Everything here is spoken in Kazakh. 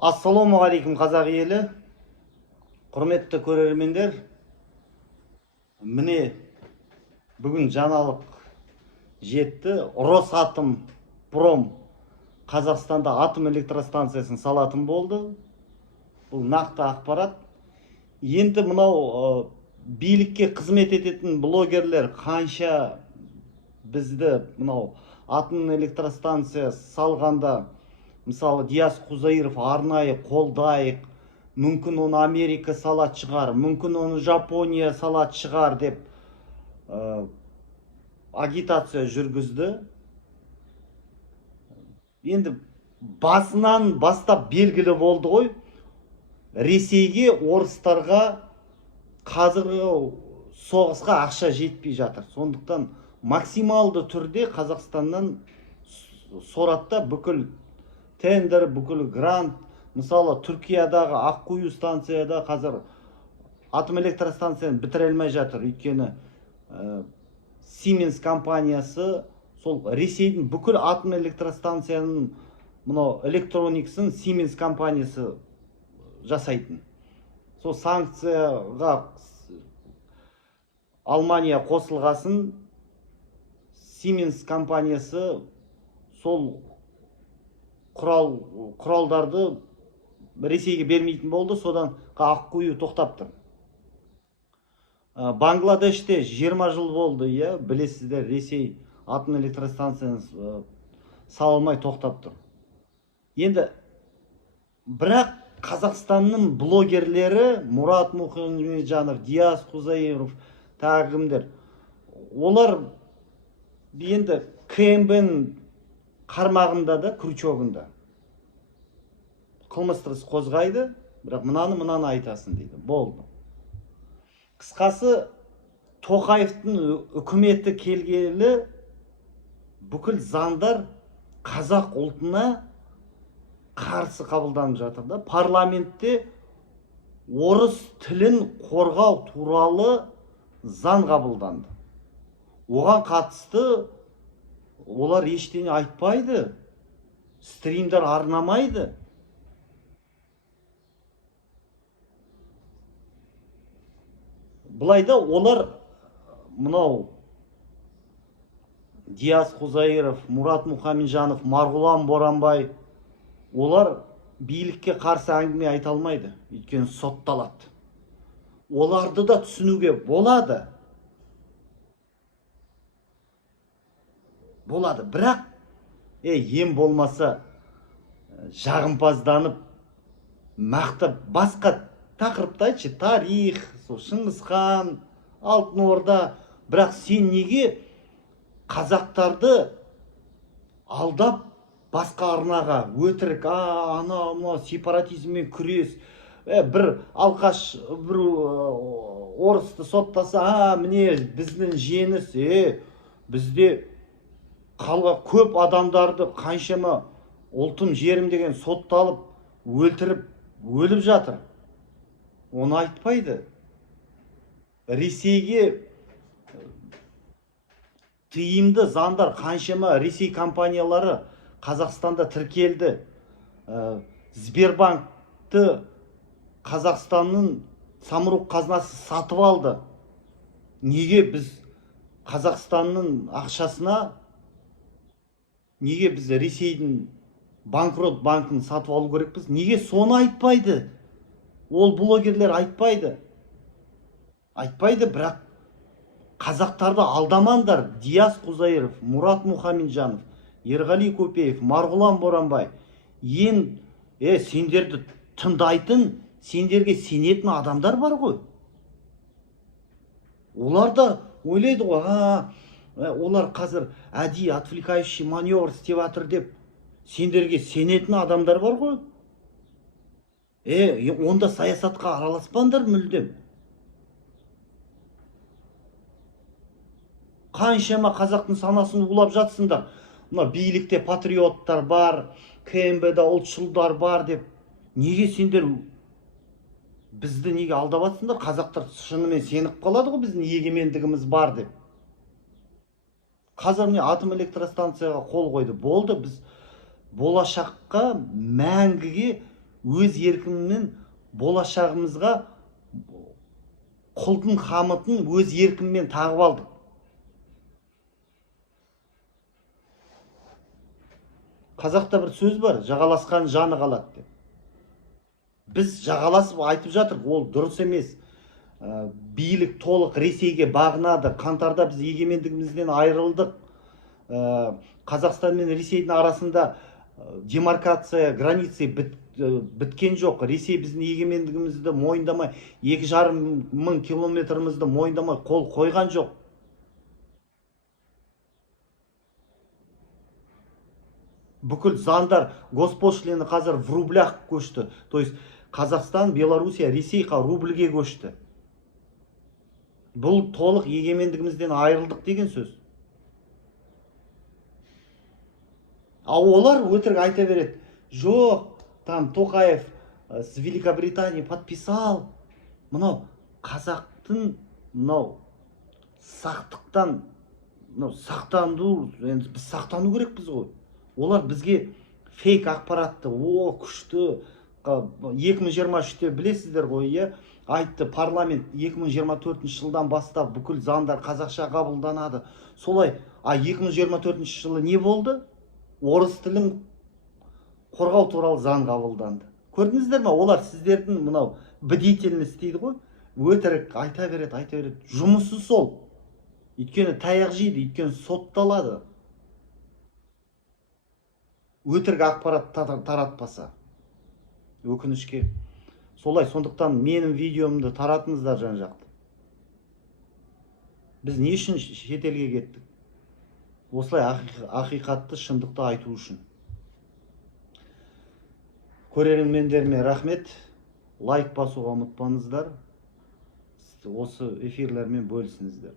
Ассалаумағалейкум қазақ елі, құрметті көрермендер. Міне бүгін жаңалық жетті. Росатомпром Қазақстанда атом электростанциясын салатын болды. Бұл нақты ақпарат. Енді мынау билікке қызмет ететін блогерлер қанша бізді мынау атом электростанция салғанда, мысалы Диас Құзайыров арнайы қолдайық, мүмкін оны Америка салат шығар, мүмкін оны Жапония салат шығар деп агитация жүргізді. Енді басынан бастап белгілі болды ғой, Ресейге, орыстарға қазіргі соғысқа ақша жетпей жатыр. Сондықтан максималды түрде Қазақстаннан соратта бүкіл тендер, бүкіл грант, мысалы Түркиядағы Аққую станцияда қазір атом электростанцияны бітіре алмай жатыр. Өйткені Siemens компаниясы сол Ресейдің бүкіл атом электростанцияның мынау электроникасын Siemens компаниясы жасайтын. Сол санкцияға Алмания қосылғасын Siemens компаниясы сол құралдарды Ресейге бермейтін болды, содан Аққую тоқтап тұр. Бангладеште 20 жыл болды, білесіздер, Ресей атом электростанцияны салмай тоқтап тұр. Енді бірақ Қазақстанның блогерлері Мұрат Мұхамеджанов, Диас Құзайыров, тағы кімдер, олар енді КМБ-ның қармағында да, крючогында қылмыстық іс қозғайды, бірақ мынаны айтасың дейді. Болды. Қысқасы, Тоқаевтың үкіметі келгелі бүкіл заңдар қазақ ұлтына қарсы қабылданып жатыр да. Парламентте орыс тілін қорғау туралы заң қабылданды. Оған қатысты олар ештеңе айтпайды, стримдар арнамайды. Бұлайда олар мынау Диас Құзайыров, Мұрат Мұхамеджанов, Марғұлан Боранбай, олар билікке қарсы әңгіме айта алмайды, өйткені сотталады. Оларды да түсінуге болады. Бірақ ем болмаса жағымпазданып, мақтап, басқа тақырыпта айтшы, тарих, Шыңғысхан, Алтын Орда, бірақ сен неге қазақтарды алдап басқа арнаға өтірік, ана сепаратизммен күрес, бір алқаш бір орысты соттаса, міне біздің жеңіс, бізде көп адамдарды қаншама ұлтым жерім деген сотталып, өлтіріп, өліп жатыр. Оны айтпайды. Ресейге тиімді заңдар қаншама Ресей компаниялары Қазақстанда тіркелді. Сбербанкты Қазақстанның самұрық қазынасы сатып алды. Неге біз Қазақстанның ақшасына, неге біз Ресейдің банкрот банкын сатып алу керекпіз? Неге соны айтпайды? Ол блогерлер айтпайды. Бірақ қазақтарды алдамандар. Диас Құзайыров, Мұрат Мұхамеджанов, Ерғали Көпеев, Марғұлан Боранбай. Сендерді тыңдайтын, сендерге сенетін адамдар бар ғой. Олар да ойлайды ғой, олар қазір әдейі отвлекающий маневр істеп жатыр деп, сендерге сенетін адамдар бар ғой. Онда саясатқа араласпаңдар мүлдем. Қаншама қазақтың санасын улап жатсыңдар. Мына билікте патриоттар бар, КМБ-да ұлтшылдар бар деп. Неге сендер бізді неге алдап жатсыңдар? Қазақтар шынымен сеніп қалады ғой, біздің егемендігіміз бар деп. Қазір міне атом электростанцияға қол қойды. Болды, біз болашаққа мәңгіге өз еркіммен болашағымызға құлдың қамытын өз еркіммен тағып алдым. Қазақта бір сөз бар, жағаласқан жаны қалады деп. Біз жағаласып айтып жатырық, ол дұрыс емес. Билік толық Ресейге бағынады. Қаңтарда біз егемендігімізден айырылдық. Қазақстан мен Ресейдің арасында демаркация, граница біткен жоқ. Ресей біздің егемендігімізді мойындамай, 2,5 мың километрімізді мойындамай қол қойған жоқ. Бүкіл заңдар, госпошлина қазір в рублях көшті. То есть Қазақстан, Белоруссия, Ресейға рубльге көшті. Бұл толық егемендігімізден айырылдық деген сөз. А олар өтірік айта береді. Жоқ, там Тоқаев с Великобритании подписал. Мынау қазақтың мынау сақтықтан сақтанду, енді біз сақтану керекпіз ғой. Олар бізге фейк ақпаратты, күшті 2023-те білесіздер ғой, айтты, парламент 2024 жылдан бастап бүкіл заңдар қазақша қабылданады. Солай, 2024 жылы не болды? Орыс тілін қорғау туралы заң қабылданды. Көрдіңіздер ме? Олар сіздердің мынау бдительность дейді ғой, өтірік айта береді. Жұмысы сол. Өйткені таяқ жейді, өйткені сотталады. Өтірік ақпарат таратпаса. Өкінішке. Солай, сондықтан менің видеомды таратыңыздар жан-жақты. Біз не үшін шетелге кеттік? Осылай ақиқатты, шындықты айту үшін. Көрермендеріме рахмет. Лайк басуға ұмытпаңыздар. Осы эфирлермен бөлісіңіздер.